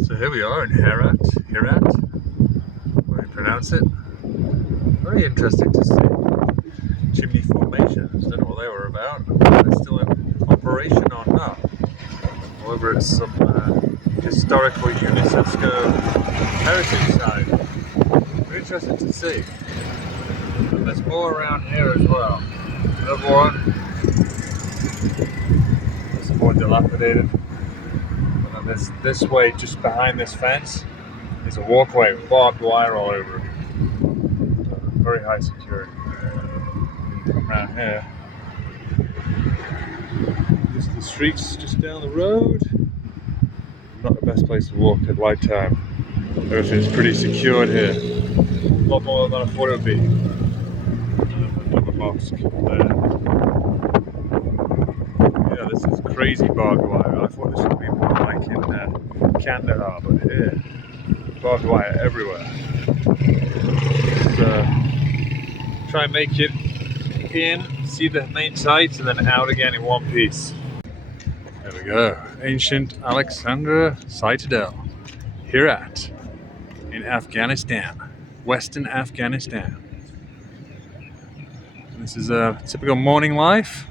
So here we are in Herat, where you pronounce it. Very interesting to see. Chimney formations, don't know what they were about. They're still in operation or not. However, it's some historical UNESCO heritage site. Very interesting to see. And there's more around here as well. Another one. It's more dilapidated. And there's this way, just behind this fence, there's a walkway with barbed wire all over it. Very high security. Come around here. This is the streets just down the road. Not the best place to walk at light time. Everything's pretty secured here. A lot more than I thought it would be. Another mosque there. Yeah, this is crazy barbed wire. I thought this would be more like in Kandahar, but here, barbed wire everywhere. So, try and make it in, see the main sites, and then out again in one piece. There we go. Ancient Alexandra Citadel. Herat in Afghanistan. Western Afghanistan. This is a typical morning life.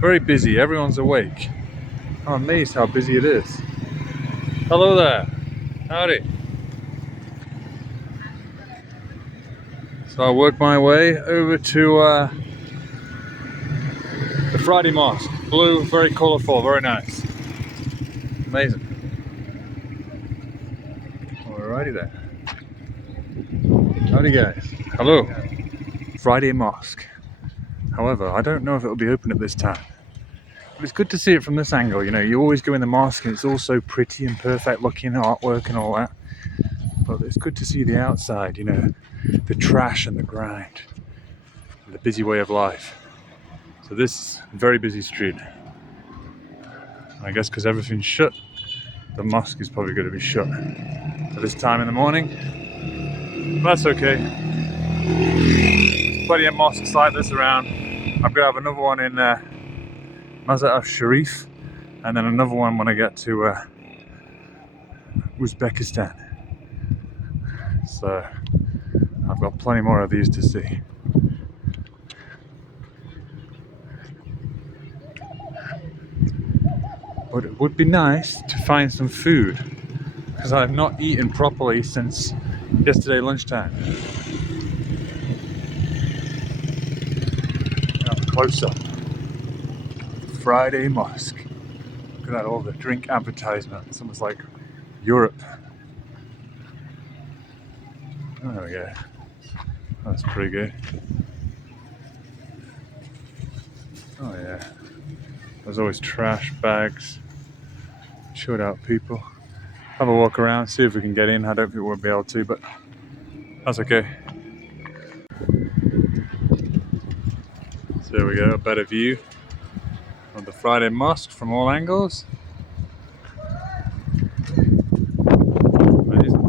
Very busy. Everyone's awake. I'm amazed how busy it is. Hello there. Howdy. So I work my way over to the Friday Mosque. Blue, very colourful, very nice. Amazing. Alrighty then. Howdy guys. Hello. Friday Mosque. However, I don't know if it'll be open at this time. But it's good to see it from this angle. You know, you always go in the mosque and it's all so pretty and perfect looking artwork and all that. But it's good to see the outside, you know, the trash and the grind. The busy way of life. So this very busy street. I guess because everything's shut, the mosque is probably going to be shut at this time in the morning. But that's okay. Plenty of mosques like this around. I'm going to have another one in Mazar Sharif, and then another one when I get to Uzbekistan. So I've got plenty more of these to see. But it would be nice to find some food, because I've not eaten properly since yesterday lunchtime. Now close up. Friday Mosque. Look at all the drink advertisements. It's almost like Europe. Oh, there we go. That's pretty good. Oh yeah. There's always trash bags. Showed out people. Have a walk around, see if we can get in. I don't think we'll be able to, but that's okay. So there we go, a better view of the Friday Mosque from all angles. Amazing.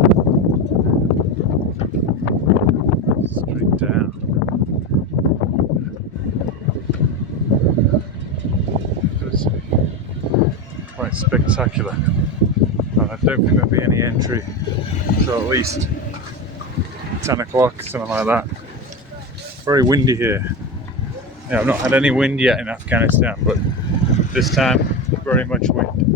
Straight down. Quite spectacular. And I don't think there'll be any entry until at least 10 o'clock, something like that. Very windy here. Yeah, I've not had any wind yet in Afghanistan, but this time, very much wind.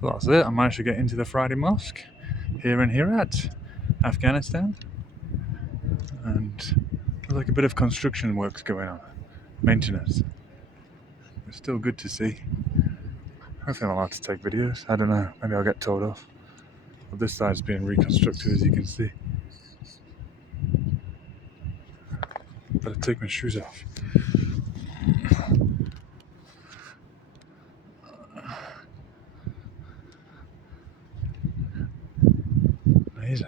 That's it. I managed to get into the Friday Mosque here in Herat, Afghanistan, and there's like a bit of construction works going on, maintenance. It's still good to see. I think I'm allowed to take videos. I don't know. Maybe I'll get told off. But this side's being reconstructed, as you can see. Better take my shoes off. Amazing.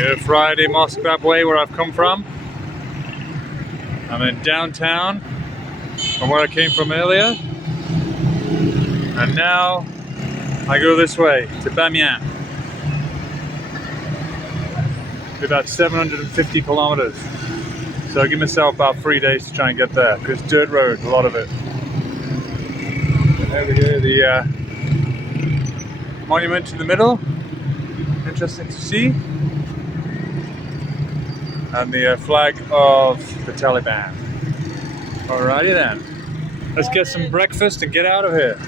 We're Friday Mosque that way where I've come from. I'm in downtown from where I came from earlier. And now I go this way to Bamiyan. About 750 kilometers. So I give myself about 3 days to try and get there, because dirt road, a lot of it. And over here, the monument in the middle, interesting to see. And the flag of the Taliban. Alrighty then, let's get some breakfast and get out of here.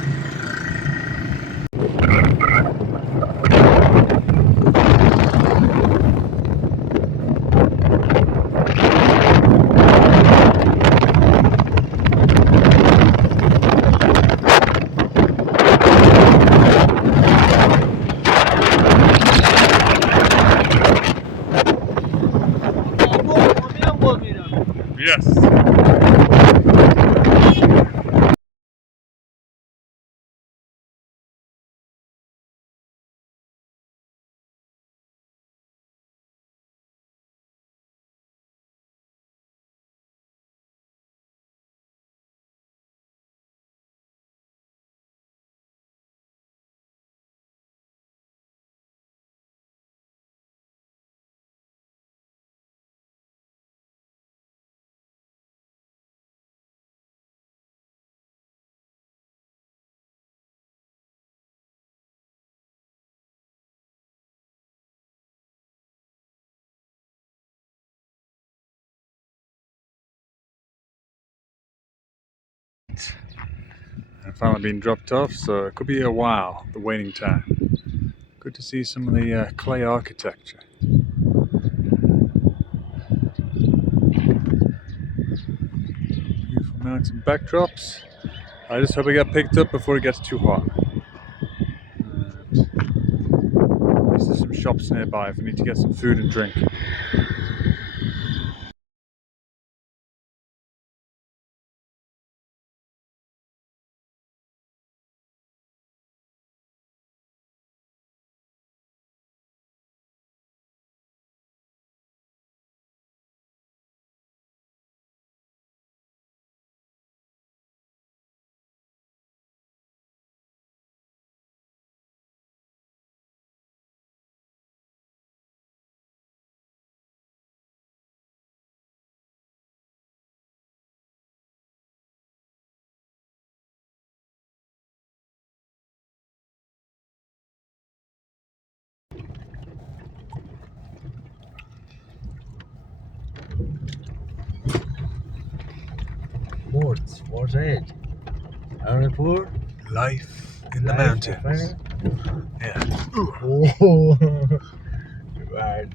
Yes. I've finally been dropped off, so it could be a while, the waiting time. Good to see some of the clay architecture. Beautiful mountain backdrops. I just hope I get picked up before it gets too hot. And at least there's some shops nearby if I need to get some food and drink. What's it? Airport? Life in the mountains. Yeah. Oh, right.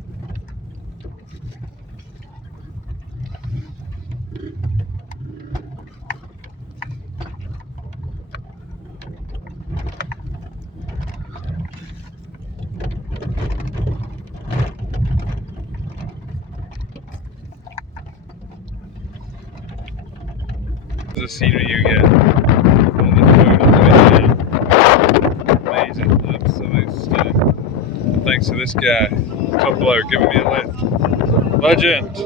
The scenery you get from the road all the way down. Amazing, absolutely stunning. Thanks to this guy, top bloke, giving me a lift. Legend!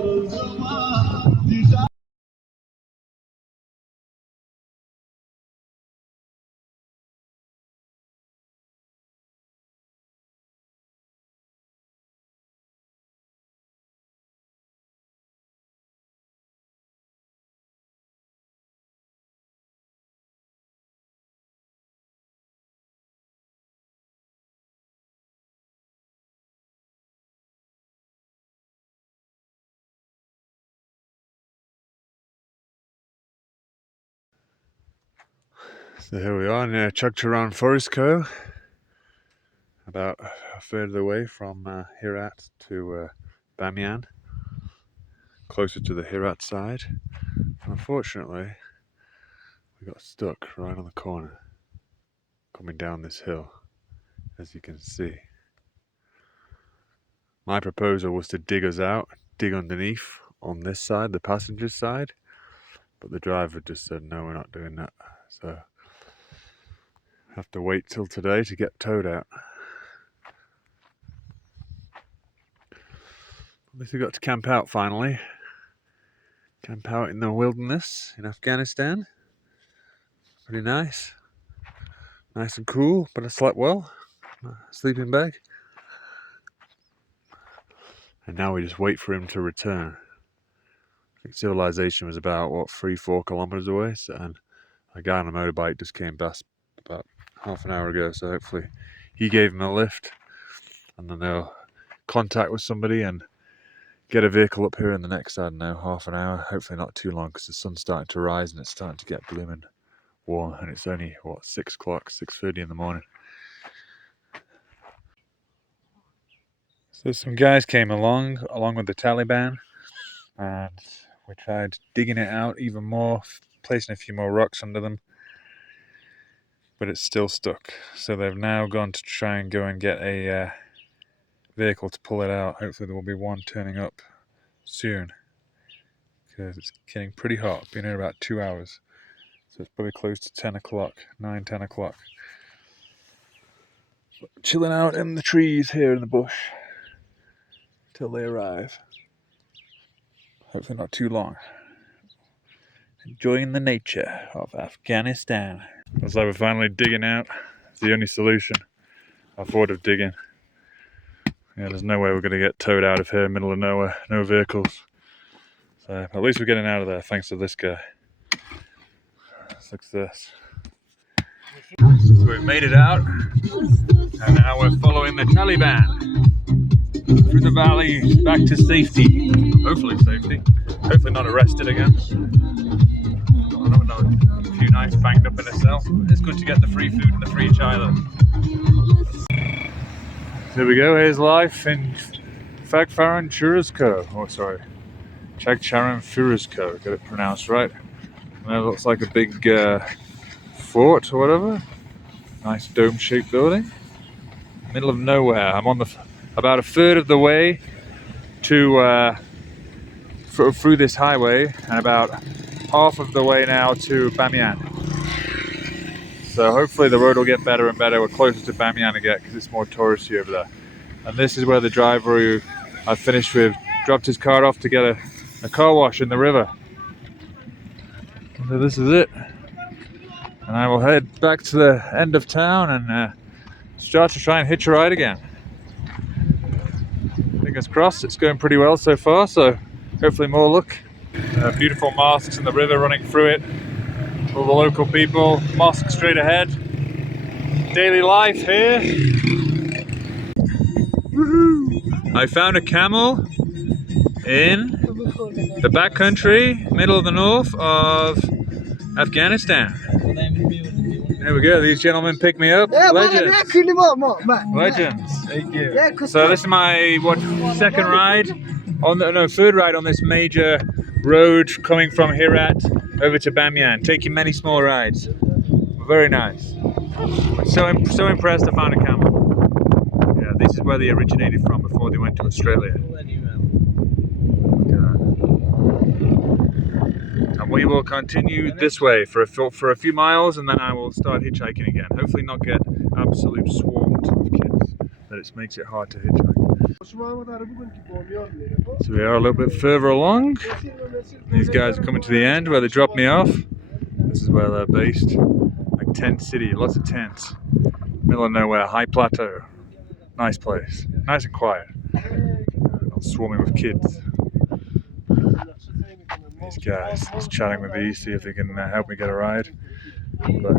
So here we are near Chugcharan Forest Co. About a third of the way from Herat to Bamiyan. Closer to the Herat side. Unfortunately, we got stuck right on the corner. Coming down this hill, as you can see. My proposal was to dig us out, dig underneath on this side, the passenger's side, but the driver just said, no, we're not doing that. So, have to wait till today to get towed out. At least we got to camp out finally. Camp out in the wilderness in Afghanistan. Pretty nice. Nice and cool, but I slept well. Sleeping bag. And now we just wait for him to return. I think civilization was about, what, 3-4 kilometers away. So, and a guy on a motorbike just came past about half an hour ago. So hopefully he gave him a lift. And then they'll contact with somebody and get a vehicle up here in the next, I don't know, half an hour. Hopefully not too long because the sun's starting to rise and it's starting to get blooming warm. And it's only, what, 6 o'clock, 6:30 in the morning. So some guys came along with the Taliban, and we tried digging it out even more, placing a few more rocks under them, but it's still stuck. So they've now gone to try and go and get a vehicle to pull it out. Hopefully there will be one turning up soon, because it's getting pretty hot. Been here about 2 hours, so it's probably close to 10 o'clock, 9-10 o'clock. Chilling out in the trees here in the bush till they arrive. Hopefully not too long. Enjoying the nature of Afghanistan. Looks like we're finally digging out. It's the only solution I thought of digging. Yeah, there's no way we're going to get towed out of here, middle of nowhere, no vehicles. So at least we're getting out of there thanks to this guy. Let's look at this. So we've made it out, and now we're following the Taliban through the valley back to safety. Hopefully safety. Hopefully not arrested again. A few nights banged up in a cell. It's good to get the free food and the free chai though. There we go, here's life in Chagcharan Churuzko. Oh sorry, Chagcharan Churuzko, get it pronounced right. And that looks like a big fort or whatever. Nice dome-shaped building. Middle of nowhere. I'm on about a third of the way to through this highway, and about half of the way now to Bamiyan. So hopefully the road will get better and better. We're closer to Bamiyan again because it's more touristy over there. And this is where the driver who I finished with dropped his car off to get a car wash in the river. So this is it. And I will head back to the end of town and start to try and hitch a ride again. Fingers crossed, it's going pretty well so far, so hopefully more luck. Beautiful mosques and the river running through it. All the local people, mosque straight ahead. Daily life here. Woohoo! I found a camel in the backcountry, middle of the north of Afghanistan. There we go, these gentlemen picked me up. Legends. Legends. Thank you. So this is my, second ride? Third ride on this major road coming from Herat over to Bamiyan, taking many small rides. Very nice. So impressed I found a camel. Yeah, this is where they originated from before they went to Australia. And we will continue this way for a few miles, and then I will start hitchhiking again. Hopefully not get absolute swarmed with kids, that it makes it hard to hitchhike. So we are a little bit further along. These guys are coming to the end where they dropped me off. This is where they're based. Like tent city, lots of tents. Middle of nowhere, high plateau. Nice place. Nice and quiet. Not swarming with kids. These guys, just chatting with these, see if they can help me get a ride. But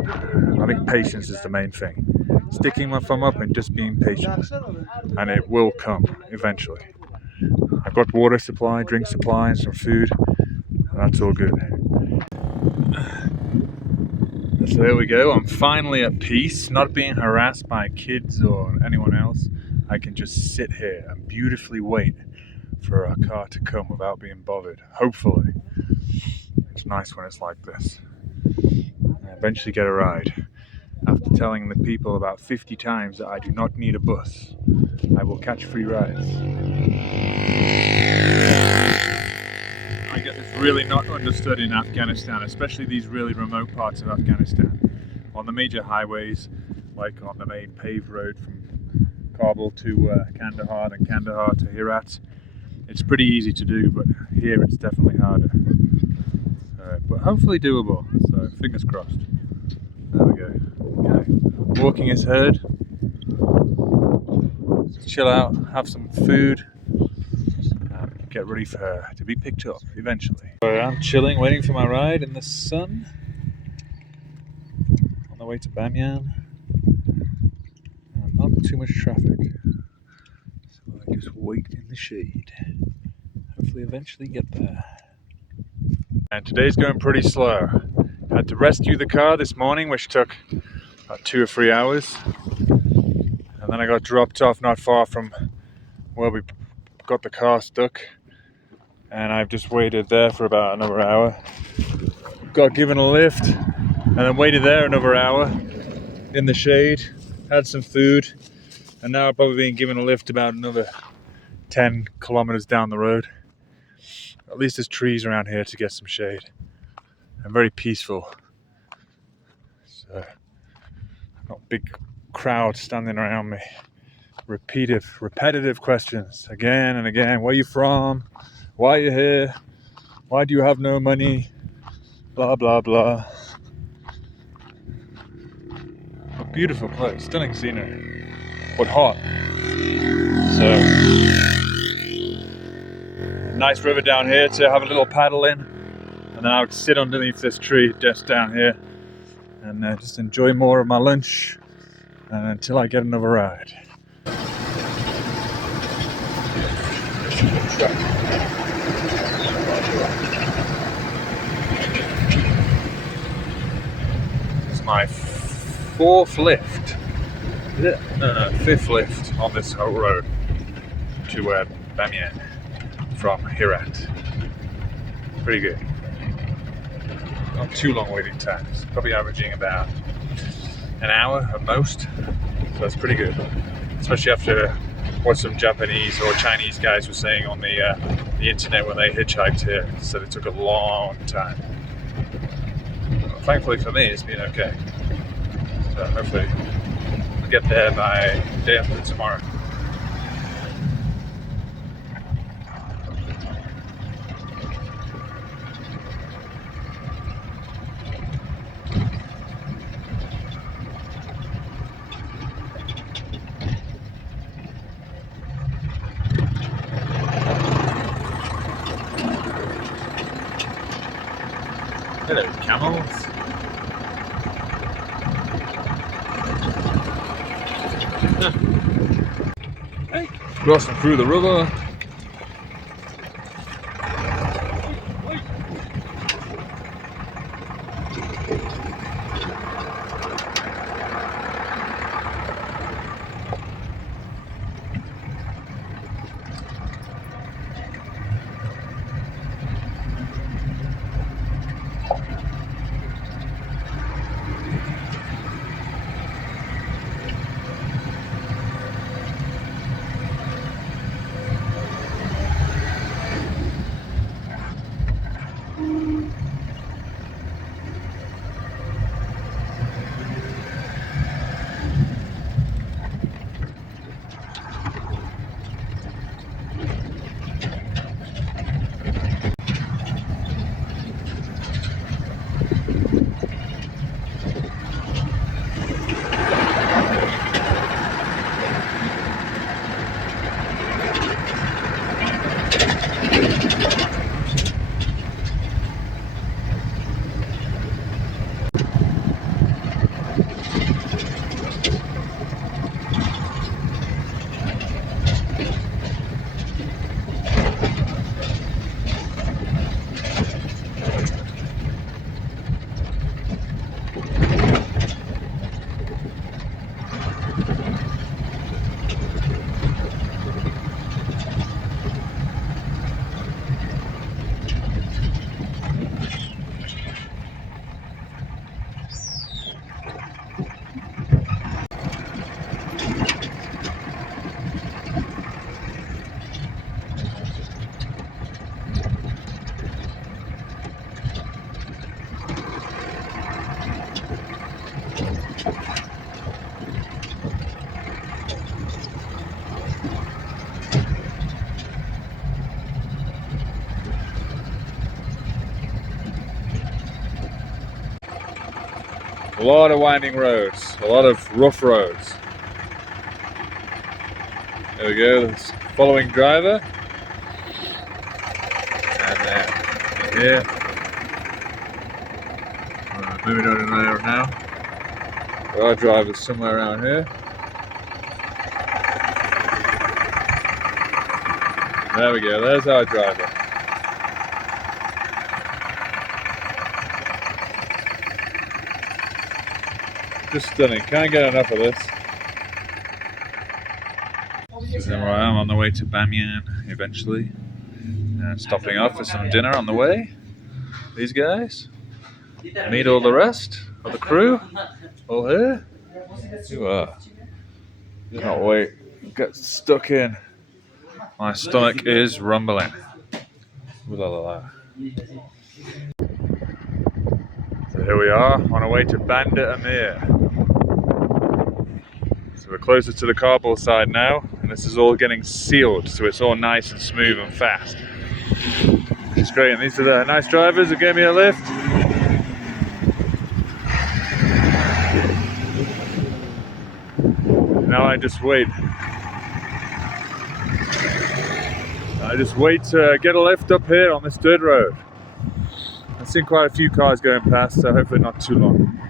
I think patience is the main thing. Sticking my thumb up and just being patient. And it will come eventually. I've got water supply, drink supply, and some food. And that's all good. So there we go. I'm finally at peace, not being harassed by kids or anyone else. I can just sit here and beautifully wait for a car to come without being bothered. Hopefully. It's nice when it's like this. I eventually get a ride. After telling the people about 50 times that I do not need a bus, I will catch free rides. I guess it's really not understood in Afghanistan, especially these really remote parts of Afghanistan. On the major highways, like on the main paved road from Kabul to Kandahar and Kandahar to Herat, It's pretty easy to do, but here it's definitely harder. But hopefully doable, so fingers crossed. There we go. Okay. Walking is heard. Chill out, have some food, and get ready for her to be picked up eventually. So I'm chilling, waiting for my ride in the sun on the way to Bamyan. Not too much traffic, so I just wait in the shade. Hopefully eventually get there. And today's going pretty slow. Had to rescue the car this morning, which took about 2 or 3 hours. And then I got dropped off not far from where we got the car stuck. And I've just waited there for about another hour. Got given a lift and then waited there another hour in the shade. Had some food. And now I've probably been given a lift about another 10 kilometers down the road. At least there's trees around here to get some shade. And very peaceful. So, not a big crowd standing around me. Repetitive questions again and again. Where are you from? Why are you here? Why do you have no money? Blah, blah, blah. A beautiful place, stunning scenery, but hot. So, nice river down here to have a little paddle in. And then I would sit underneath this tree just down here and just enjoy more of my lunch until I get another ride. It's my fourth lift. Is it? No, fifth lift on this whole road to Bamyan from Herat. Pretty good. Not too long waiting times. Probably averaging about an hour at most. So it's pretty good. Especially after what some Japanese or Chinese guys were saying on the internet when they hitchhiked here. Said it took a long time. Well, thankfully for me, it's been okay. So hopefully we'll get there by day after tomorrow. Hello, camels. Hey, crossing through the river. A lot of winding roads, a lot of rough roads. There we go, this following driver. And then here. Moving on in there now. Our driver's somewhere around here. There we go, there's our driver. Just stunning, can't get enough of this. So there I am on the way to Bamiyan eventually. And stopping off for some dinner on the way. These guys. Meet all the rest of the crew. All here. You are. Can't wait. Get stuck in. My stomach is rumbling. Ooh la la la. So here we are on our way to Band-e-Amir. So we're closer to the Kabul side now, and this is all getting sealed, so it's all nice and smooth and fast. Which is great, and these are the nice drivers who gave me a lift. Now I just wait. To get a lift up here on this dirt road. I've seen quite a few cars going past, so hopefully not too long.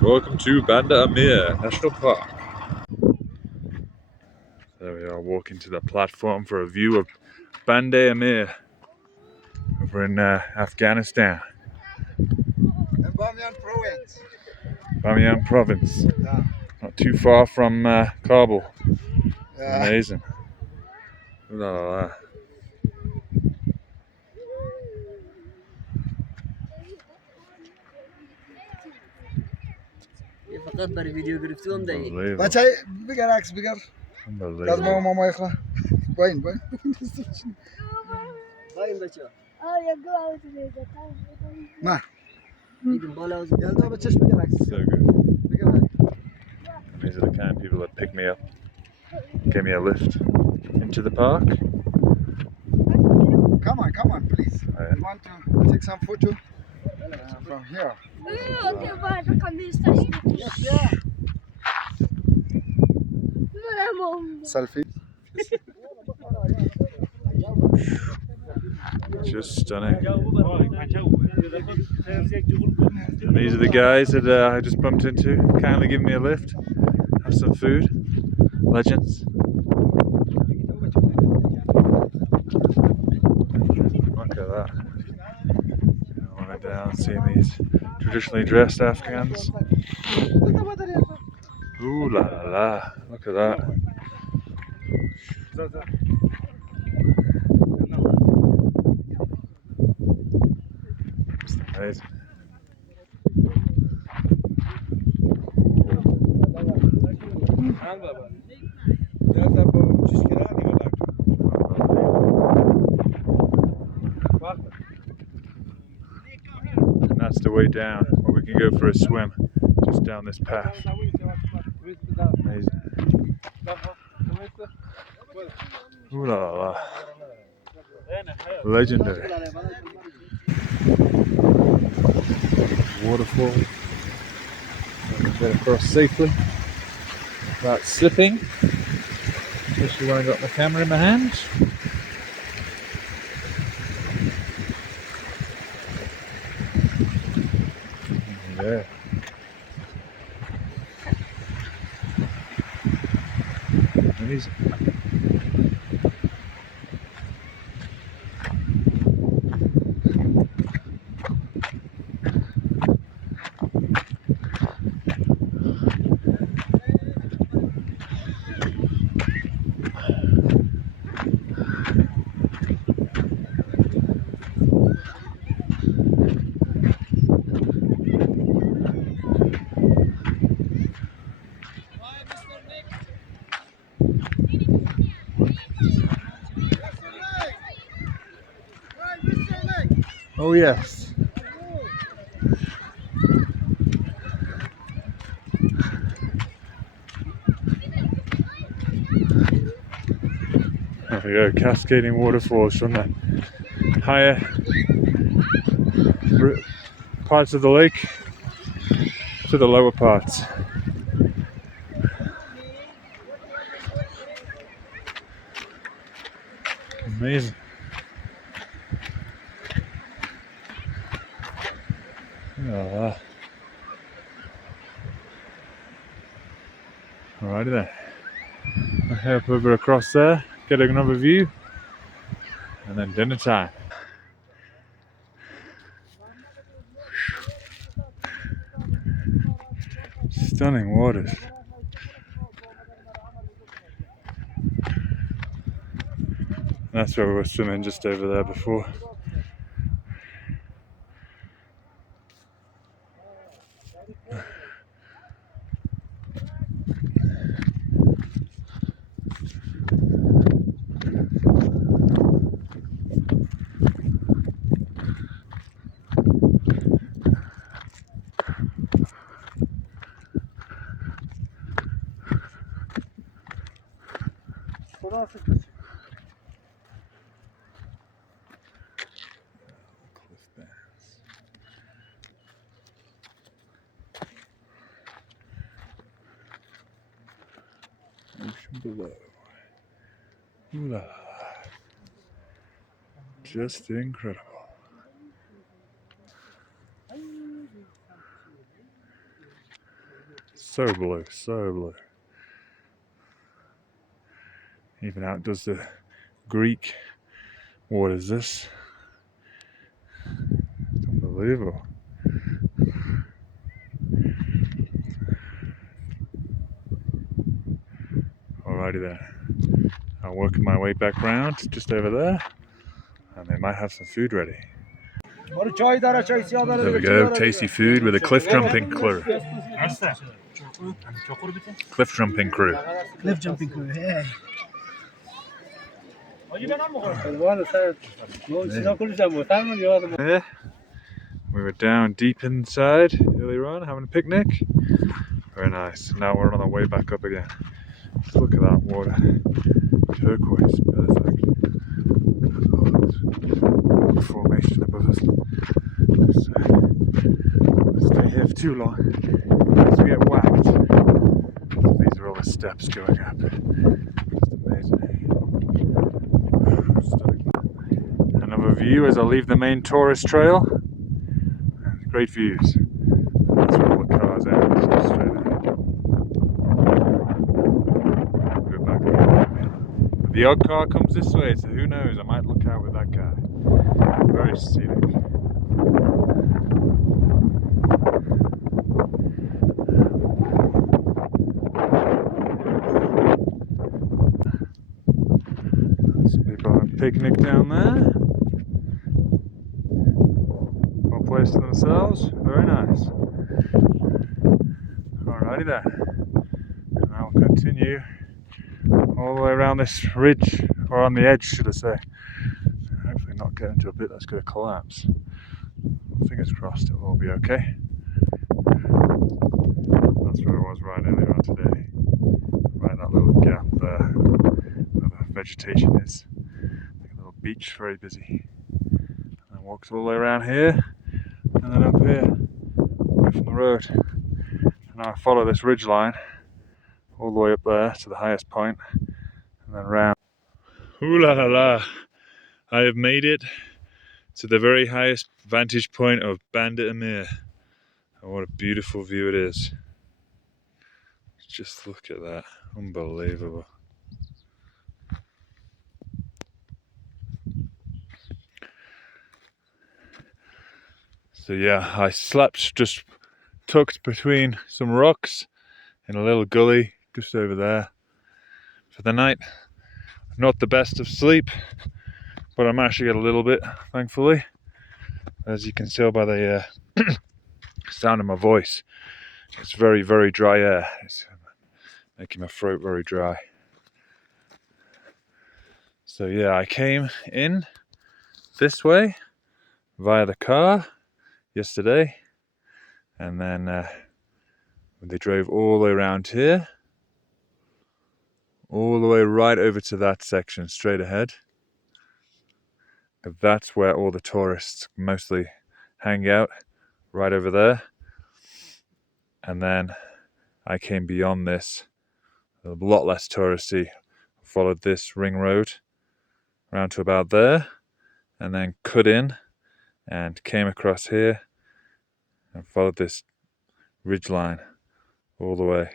Welcome to Band-e-Amir National Park. There we are, walking to the platform for a view of Band-e-Amir over in Afghanistan. Bamiyan province. Bamiyan province. Yeah. Not too far from Kabul. Yeah. Amazing. Ooh la la la. فقط برای ویدیو گرفتم دایی. Unbelievable. بچه بگر عکس بگر. از ماما یخلا. باین. بایم بچه. نه. دیدم بالا از. یلدا بچهش بگر عکس. So good. بگر عکس. These are the kind of people that pick me up, give me a lift into the park. Come on, please. Yeah. You want to take some photo from here? Selfie. Just stunning. And these are the guys that I just bumped into, kindly giving me a lift, have some food. Legends. Look at that. All the way down, seeing these traditionally dressed Afghans. Ooh la la la, look at that. It's amazing. And that's the way down, or we can go for a swim just down this path. Amazing. Ooh la la la. Legendary. Waterfall. Get across safely without slipping, especially when I got my camera in my hands. Yeah. Amazing. Oh yes. There we go, cascading waterfalls from the higher parts of the lake to the lower parts. Amazing. Oh, alrighty then. I'll head over across there, get another view, and then dinner time. Stunning waters. That's where we were swimming just over there before. Ocean below. Ooh la la. Just incredible. So blue, so blue. Even outdoes the Greek. What is this? It's unbelievable. Alrighty then. I'm working my way back round just over there, and they might have some food ready. There we go, tasty food with a cliff jumping crew. Cliff jumping crew. Cliff jumping crew, yeah. Yeah. We were down deep inside earlier on having a picnic. Very nice. Now we're on our way back up again. Just look at that water. Turquoise, perfect. Oh, formation above us. Let's stay here for too long. As we get whacked. These are all the steps going up. Just amazing. Stunning. Another view as I leave the main tourist trail. Great views. That's where all the cars end, just straight ahead. Go back again. The odd car comes this way, so who knows? I might look out with that guy. Very scenic. Some people have a picnic down there. Well placed to themselves. Very nice. Alrighty then. And I'll continue all the way around this ridge, or on the edge, should I say. Hopefully not get into a bit that's going to collapse. Fingers crossed it will all be okay. That's where I was right earlier on today. Right in that little gap there where the vegetation is. Like a little beach, very busy. And I walked all the way around here and then up here, away from the road. And now I follow this ridge line all the way up there to the highest point and then round. Ooh la la la! I have made it to the very highest vantage point of Band-e-Amir. And what a beautiful view it is. Just look at that. Unbelievable. So yeah, I slept just tucked between some rocks in a little gully just over there for the night. Not the best of sleep, but I managed to get a little bit, thankfully. As you can tell by the sound of my voice, it's very, very dry air. It's making my throat very dry. So yeah, I came in this way via the car yesterday, and then they drove all the way around here, all the way right over to that section straight ahead. That's where all the tourists mostly hang out right over there. And then I came beyond this, a lot less touristy, followed this ring road around to about there, and then cut in and came across here and followed this ridge line all the way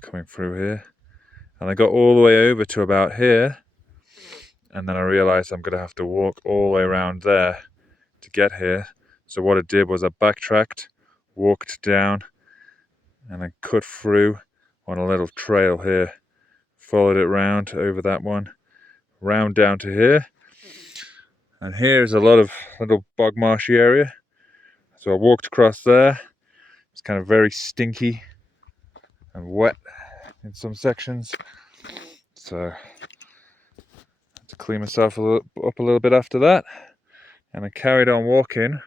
coming through here. And I got all the way over to about here, and then I realized I'm gonna have to walk all the way around there to get here. So what I did was I backtracked, walked down, and then cut through on a little trail here, followed it round over that one, round down to here. And here's a lot of little bog marshy area. So I walked across there. It's kind of very stinky and wet in some sections. So I had to clean myself up a little bit after that. And I carried on walking,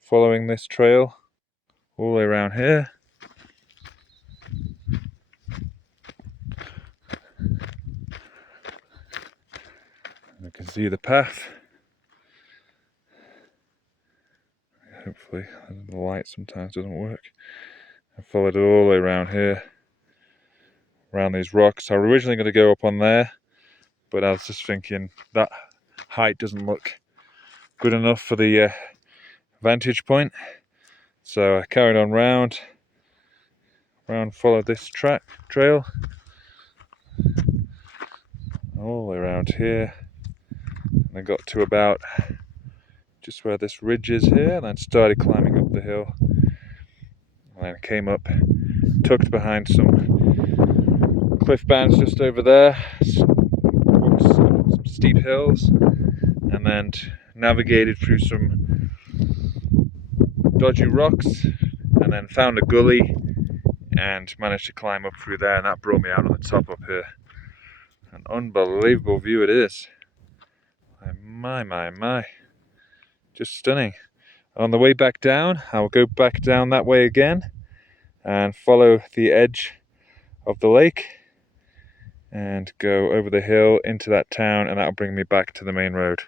following this trail all the way around here. And you can see the path. Hopefully, the light sometimes doesn't work. I followed it all the way around here, around these rocks. I was originally going to go up on there, but I was just thinking that height doesn't look good enough for the vantage point. So I carried on round, followed this trail, all the way around here, and I got to about just where this ridge is here, and then started climbing up the hill. And then I came up, tucked behind some cliff bands just over there, walked some steep hills, and then navigated through some dodgy rocks, and then found a gully and managed to climb up through there, and that brought me out on the top up here. An unbelievable view it is. My. Just stunning. On the way back down, I'll go back down that way again and follow the edge of the lake and go over the hill into that town, and that'll bring me back to the main road.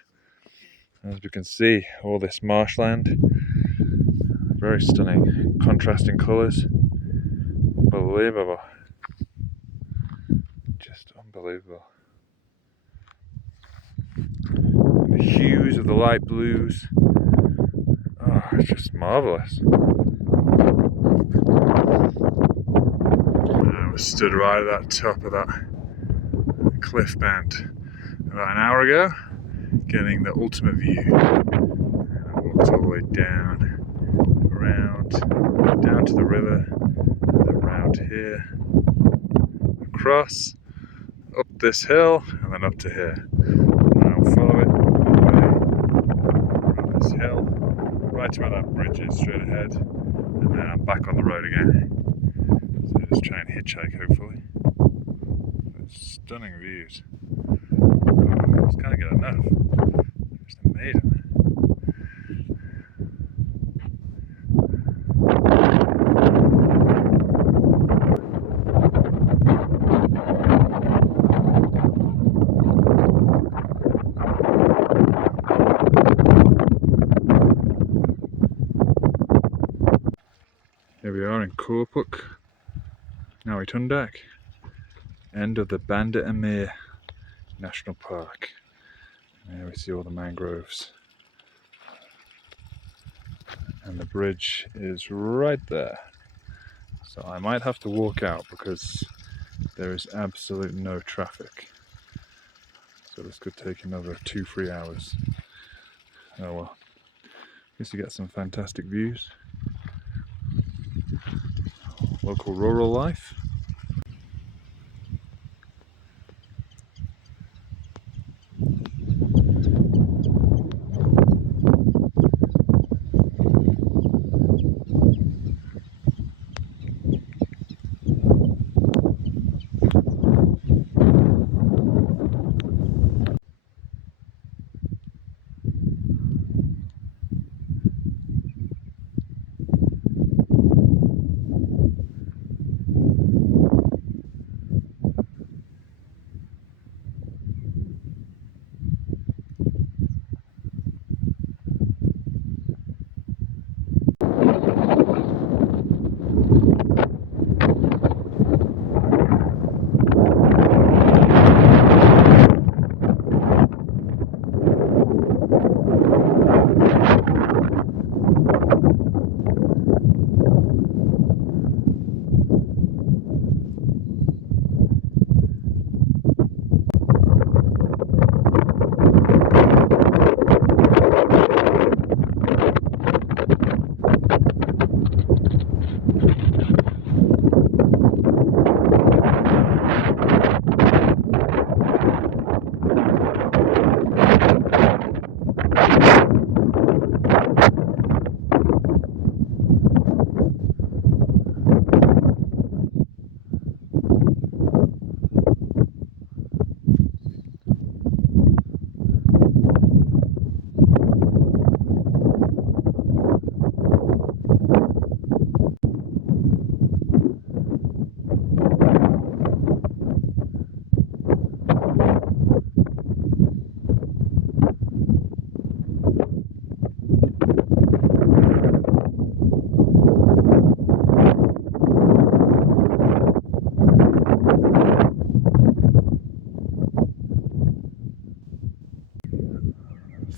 As you can see, all this marshland, very stunning, contrasting colours, unbelievable, just unbelievable. And the hues of the light blues, oh, it's just marvellous. I was stood right at that top of that cliff band about an hour ago, getting the ultimate view. And I walked all the way down, around, down to the river, and then round here, across, up this hill, and then up to here. And I'll follow it all the way around this hill, right to where that bridge is straight ahead, and then I'm back on the road again. So just try and hitchhike, hopefully. Stunning views. I just can't get enough. Just amazing. Here we are in Korpuk, Nawi Tundak, end of the Band-e-Amir National Park. And here we see all the mangroves. And the bridge is right there. So I might have to walk out because there is absolute no traffic. So this could take another 2-3 hours. Oh well. At least you get some fantastic views. Local rural life.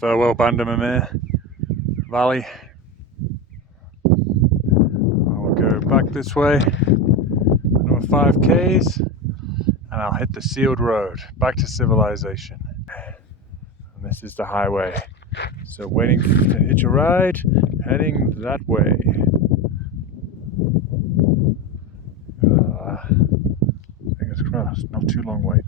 Farewell, Band-e-Amir Valley. I will go back this way, another 5 k's, and I'll hit the sealed road back to civilization. And this is the highway. So waiting to hitch a ride, heading that way. Fingers crossed, not too long wait.